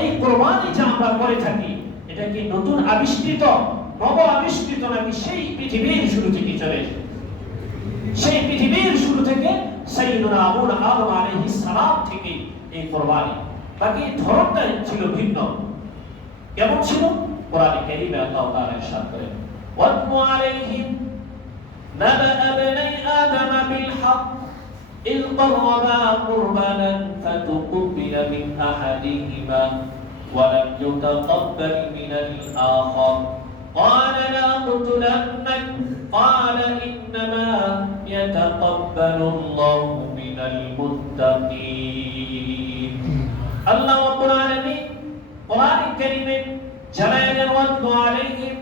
এই কোরবানি যে আমরা করে থাকি এটা কি নতুন আবিষ্কৃত, নব আবিষ্কৃত, নাকি সেই পৃথিবীর শুরু থেকে চলে এসেছে? সেই পৃথিবীর শুরু থেকে সাইয়্যিদুনা আবুনা আদম আলাইহিস সালাম থেকে এই কোরবানি, বাকি ধরনটা ছিল ভিন্ন। কেমন ছিল? কোরআনে কারীমে আল্লাহ তাআলা ইরশাদ করেন, ওয়াতলু আলাইহিম নাবা বনি আদম বিল হক إذ قربا قربانا فتقبل من أحدهما ولم يتقبل من الآخر قال لأقتلنك قال إنما يتقبل الله من المتقين الله رب العالمين قرآن الكريم জানালেন ওয়াতলু আলাইহিম,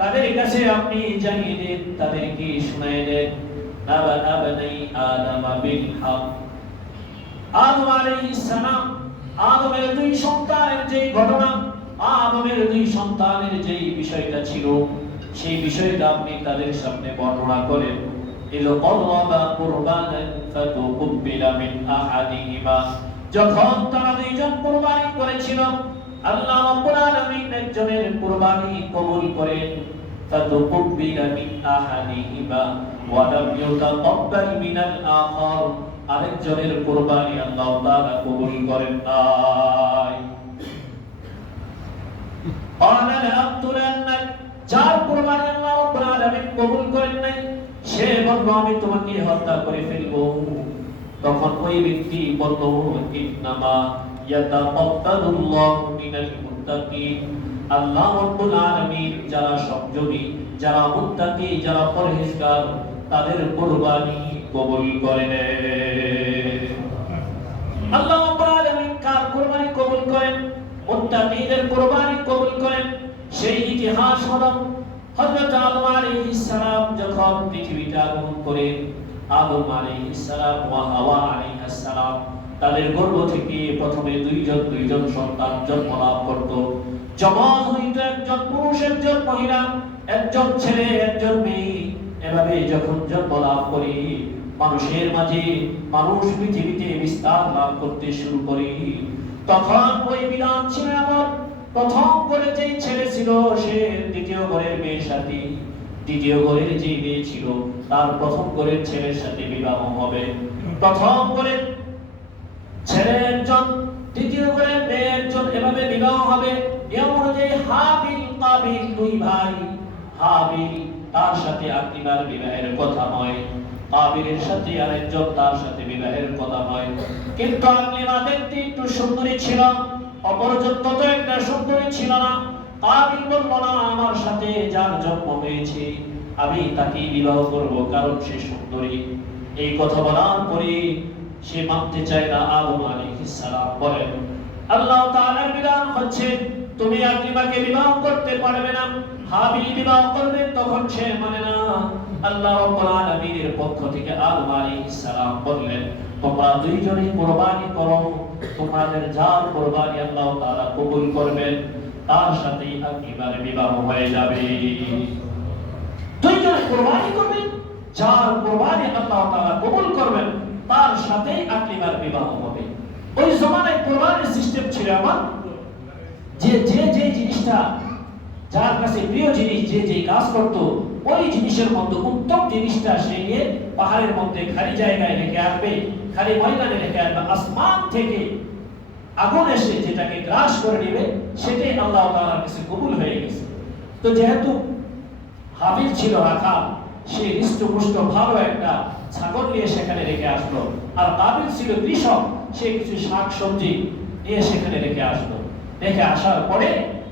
তাদের কাছে আপনি জানিয়ে দেন, তাদেরকে শুনিয়ে দেন, নাবা বনি আদম বিল হক, আদম আলাইহিস সালাম, আদমের দুই সন্তানের যে ঘটনা, আদমের দুই সন্তানের যে বিষয়টা ছিল, সেই বিষয়টা আপনি তাদের সামনে বর্ণনা করেন। ইয ক্বাররাবা কুরবানান ফাতুকুব্বিলা মিন আহাদিহিমা, যখন তারা দুইজন কুরবানি করেছিল, আল্লাহ রাব্বুল আলামিন একজনের কুরবানি কবুল করেন, ফাতুকুব্বিলা মিন আহাদিহিমা ওয়া লাম ইউতাকাব্বাল মিনাল আখার, আরেকজনের কুরবানি আল্লাহ তাআলা কবুল করেন নাই। ক্বালা লাআকতুলান্নাক, যার কুরবানি আল্লাহ রাব্বুল আলামিন কবুল করেন নাই, সে বলল আমি তোমাকে হত্যা করে ফেলব। তখন ওই ব্যক্তি বলল, ইন্নামা ইয়াতাকাব্বালুল্লাহু মিনাল মুত্তাকিন, আল্লাহ রাব্বুল আলামিন যারা সংযমী, যারা মুত্তাকি, যারা পরহেজগার, তাদের কুরবানি কবুল করেন। আল্লাহ রাব্বুল আলামিন কার কুরবানি কবুল করেন? মুত্তাকিদের কুরবানি কবুল করেন। সেই ইতিহাস হলো হযরত আদম আলাইহিস সালাম যখন পৃথিবীতে আগমন করেন, আদম আলাইহিস সালাম ওয়া হাওয়া আলাইহিস সালাম, তাদের গর্ভ থেকে প্রথমে দুইজন সন্তান জন্ম লাভ করত। জমা হইত একজন পুরুষ, একজন মহিলা, একজন ছেলে, একজন মেয়ে। এভাবে যখন জন্ম লাভ করে মানুষের মাঝে, মানুষ পৃথিবীতে বিস্তার লাভ করতে শুরু করে, তখন ওই বিধান ছিল এমন, প্রথম ঘরে যে ছেলে ছিল সে দ্বিতীয় ঘরের মেয়ের সাথে, দ্বিতীয় ঘরের যে মেয়ে ছিল তার প্রথম ঘরের ছেলের সাথে বিবাহ হবে। প্রথম ঘরের ছেলে একজন, দ্বিতীয় ঘরের মেয়ে একজন, এভাবে বিবাহ হবে। নিয়ম অনুযায়ী হাবিল কাবিল দুই ভাই, হাবিল তার সাথে আকীবার বিবাহের কথা হয়, কাবিলের সাথে আরেকজন তার সাথে বিবাহের কথা হয়। কিন্তু আকীবা দেখতে একটু সুন্দরী ছিল, অপরজন তত একটা সুন্দরী ছিল না। কাবিল বলল না, আমার সাথে যার জন্ম হয়েছে আমি তাকে বিবাহ করব, কারণ সে সুন্দরী। এই কথা বলার পরে সে মানতে চায় না। আদম আলাইহিস সালাম বলেন, আল্লাহ তাআলার বিধান হচ্ছে তুমি আকীবাকে বিবাহ করতে পারবে না, হাবিল বিবাহ করবে, তখন সে মানে না। আল্লাহ রাব্বুল আলামিনের পক্ষ থেকে আদম আলাইহিস সালাম বললেন, তোমরা দুইজনই কুরবানি করো, তোমাদের যার কুরবানি আল্লাহ তাআলা কবুল করবেন তার সাথেই আকীবার বিবাহ হয়ে যাবে। দুইজনে কুরবানি করবেন, যার কুরবানি আল্লাহ তাআলা কবুল করবেন তার সাথেই আকীবার বিবাহ হবে। ওই জমানায় কুরবানির সিস্টেম ছিল এমন যে যে জিনিসটা যার কাছে প্রিয় জিনিস, যে কাজ করত, ওই জিনিসের মধ্যে উত্তম জিনিসটা সে নিয়ে পাহাড়ের মধ্যে খালি জায়গায় রেখে আসবে, খালি ময়দানে রেখে আসবে। আসমান থেকে আগুন এসে যেটাকে গ্রাস করে নেবে, সেটাই আল্লাহ তাআলার কাছে কবুল হয়ে গেছে। তো যেহেতু হাবিল ছিল রাখাল, সে হৃষ্টপুষ্ট ভালো একটা ছাগল নিয়ে সেখানে রেখে আসলো, আর কাবিল ছিল কৃষক, সে কিছু শাক সবজি নিয়ে সেখানে রেখে আসলো। রেখে আসার পরে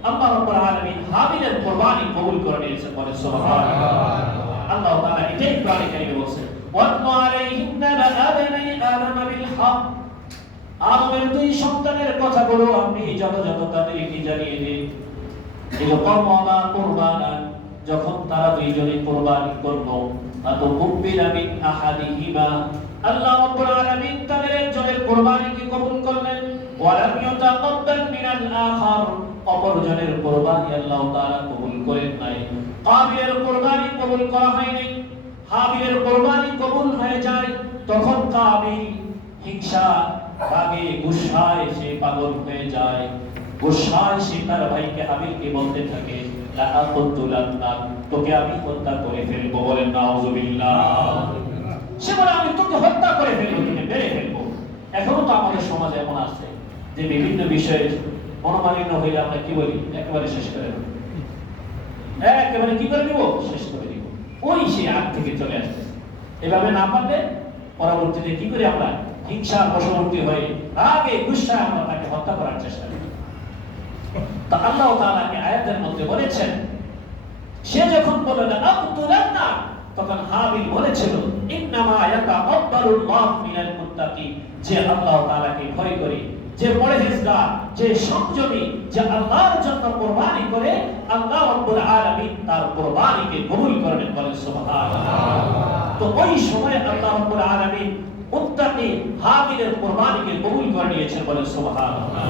আল্লাহ রাব্বুল আলামিন হাবিলের কুরবানি কবুল করে নিয়েছেন। বলে সুবহানাল্লাহ। আল্লাহ তাআলা এটাই কোরআনে কারীমে বলেছেন, ওয়াতলু আলাইহিম নাবা বনি আদম বিল হক, আদমের দুই সন্তানের কথাগুলো আপনি যথাযথ তাদেরকে জানিয়ে দিন। এই কর্মবা কুরবানা, যখন তারা দুইজনে কুরবানি করলো, ফাতুকুব্বিলা মিন আহাদিহিমা, আল্লাহ রাব্বুল আলামিন তাদের একজনের কুরবানিকে কবুল করলেন, ওয়া লাম ইউতাকাব্বাল মিনাল আখার, অপরজনের কুরবানি আল্লাহ তাআলা কবুল করেন নাই। কাবিলের কুরবানি কবুল করা হয় নাই, হাবিলের কুরবানি কবুল হয়ে যায়। তখন কাবিল হিংসা, রাগে, গুসায় সে পাগল হয়ে যায়। গোসাই সে তার ভাইকে হাবিলকে বলতে থাকে লা আকুতুলান্না, তোকে আমি হত্যা করে ফেলবো। বলেন নাউযুবিল্লাহ। সে বলে আমি তোকে হত্যা করে ফেলবো, তোকে মেরে ফেলবো। এখনো তো আমাদের সমাজে এমন আছে যে বিভিন্ন বিষয়ে মনোমালিন্য হইলে আমরা কি বলি, একেবারে শেষ করে দেব, একেবারে কি করে দিব, শেষ করে দিব। ওই সে আগ থেকে চলে আসছে। এভাবে না পারলে পরবর্তীতে কি করে আমরা হিংসার বশবর্তী হয়ে রাগে গুসায় আমরা তাকে হত্যা করার চেষ্টা করি। তা আল্লাহ তাআলা এই আয়াতের মধ্যে বলেছেন, সে যখন বলল আকুতুলান্না, তখন হাবিল বলেছিল ইন্নামা ইয়াতাকাব্বালুল্লাহু মিনাল মুত্তাকিন, যে আল্লাহ তাআলাকে ভয় করে, যে পরহেজগার, যে সংযমী, যে আল্লাহর জন্য কুরবানি করে, আল্লাহ রাব্বুল আলামিন তার কুরবানিকে কবুল করেন। বলেন সুবহানাল্লাহ। তো ওই সময় আল্লাহ রাব্বুল আলামিন মুত্তাকি হাবিলের কুরবানিকে কবুল করে নিয়েছেন। বলেন সুবহানাল্লাহ।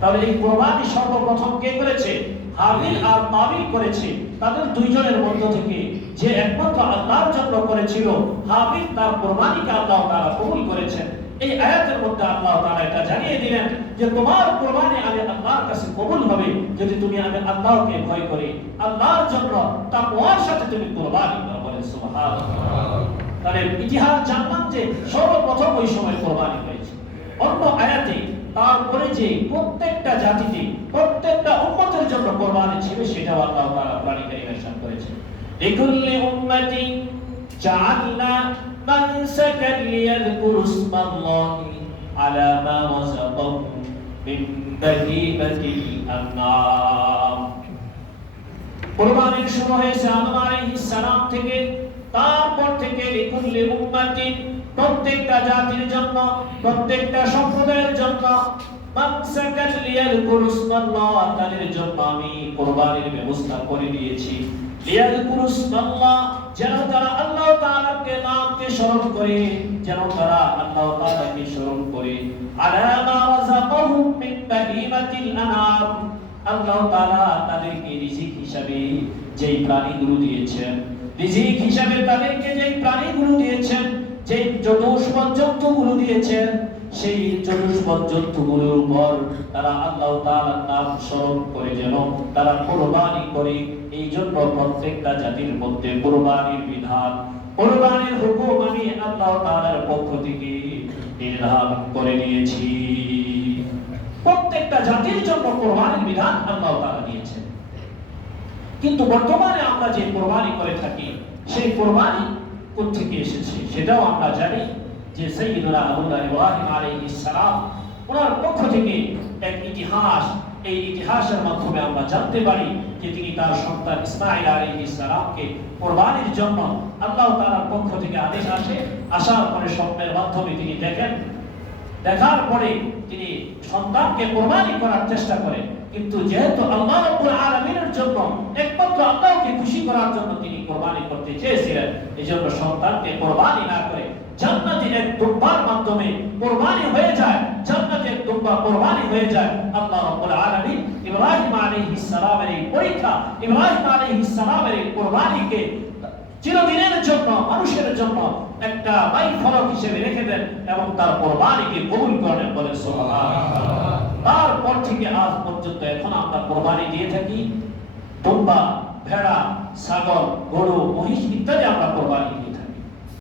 তাহলে এই কুরবানি সর্বপ্রথম কে করেছে? হাবিল আর কাবিল করেছে। তাদের দুইজনের মধ্য থেকে যে একমাত্র আল্লাহর জন্য করেছিল, হাবিল তার কুরবানিকে আল্লাহ তাআলা কবুল করেছেন। এই আয়াতের মধ্যে আল্লাহ তাআলা এটা জানিয়ে দিলেন যে তোমার কুরবানি আমি আল্লাহর কাছে কবুল হবে যদি তুমি আমি আল্লাহকে ভয় করে আল্লাহর জন্য তাকওয়ার সাথে তুমি কুরবানি করো। বলেন সুবহানাল্লাহ। তাহলে ইতিহাস জানলাম যে সর্বপ্রথম ওই সময় কুরবানি হয়েছে। অন্য আয়াতে তারপরে যে প্রত্যেকটা জাতিতে প্রত্যেকটা উম্মতের জন্য কুরবানি ছিল, সেটাও আল্লাহ তাআলা কোরআনে কারীমে ইরশাদ করেছেন, লিকুল্লি উম্মাতিন জাআলনা মানসাকান লিয়াযকুরু ইসমাল্লাহি আলা মা রাযাকাহুম মিন বাহিমাতিল আনআম। কুরবানি শুরু হয়েছে আদম আলাইহিস সালাম থেকে। তারপর থেকে লিকুল্লি উম্মাতিন, প্রত্যেকটা জাতির জন্য, প্রত্যেকটা সম্প্রদায়ের জন্য, মানসাকান লিয়াযকুরু ইসমাল্লাহ, তাদের জন্য আমি কুরবানির ব্যবস্থা করে দিয়েছি। লিয়াযকুরু ইসমাল্লাহ, যেন তারা আল্লাহ তাআলাকে নামকে স্মরণ করে, যেন তারা আল্লাহ তাআলাকে স্মরণ করে, আলা মা রাযাকাহুম মিন বাহিমাতিল আনআম, আল্লাহ তাআলা তাদেরকে রিজিক হিসাবে যেই প্রাণীগুলো দিয়েছেন, রিজিক হিসাবে তাদেরকে যেই প্রাণীগুলো দিয়েছেন, যে চতুষ্পদ জন্তুগুলো দিয়েছেন, সেই চতুষ্পদ জন্তুগুলোর উপর তারা আল্লাহ তাআলার নাম স্মরণ করে যেন তারা কুরবানি করে। এই জন্য প্রত্যেকটা জাতির মধ্যে কুরবানির বিধান, কুরবানির হুকুম আমি আল্লাহ তাআলার পক্ষ থেকে নির্ধারণ করে দিয়েছি। প্রত্যেকটা জাতির জন্য কুরবানির বিধান আল্লাহ তাআলা দিয়েছেন। কিন্তু বর্তমানে আমরা যে কুরবানি করে থাকি, সেই কুরবানি কোথা থেকে এসেছে সেটাও আমরা জানি যে সাইয়্যিদুনা আবুল্লাহ ইব্রাহিম আলাইহিস সালাম ওনার পক্ষ থেকে এক ইতিহাস, এই ইতিহাসের মাধ্যমে আমরা জানতে পারি যে তিনি তার সন্তান ইসমাঈল আলাইহিস সালামকে কুরবানির জন্য আল্লাহ তাআলার পক্ষ থেকে আদেশ আসে। আসার পরে স্বপ্নের মাধ্যমে তিনি দেখেন, দেখার পরে তিনি সন্তানকে কুরবানি করার চেষ্টা করেন। কিন্তু যেহেতু আল্লাহ রাব্বুল আলামিনের জন্য, একমাত্র আল্লাহকে খুশি করার জন্য তিনি কুরবানি করতে চেয়েছিলেন, এজন্য সন্তানকে কুরবানি না করে জান্নাতে এক দুম্বার মাধ্যমে কুরবানি হয়ে যায়। জান্নাতে এক দুম্বা কুরবানি হয়ে যায়। আল্লাহ রাব্বুল আলামিন ইব্রাহিম আলাইহিস সালামের এই পরীক্ষা, ইব্রাহিম আলাইহিস সালামের এই কুরবানিকে চিরদিনের জন্য, মানুষের জন্য একটা বাইফলক হিসেবে রেখে দেন এবং তার কুরবানিকে কবুল করেন। বলেন সুবহানাল্লাহ। তারপর থেকে আজ পর্যন্ত এখন আমরা কুরবানি দিয়ে থাকি দুম্বা, ভেড়া, ছাগল, গরু, মহিষ ইত্যাদি আমরা কুরবানি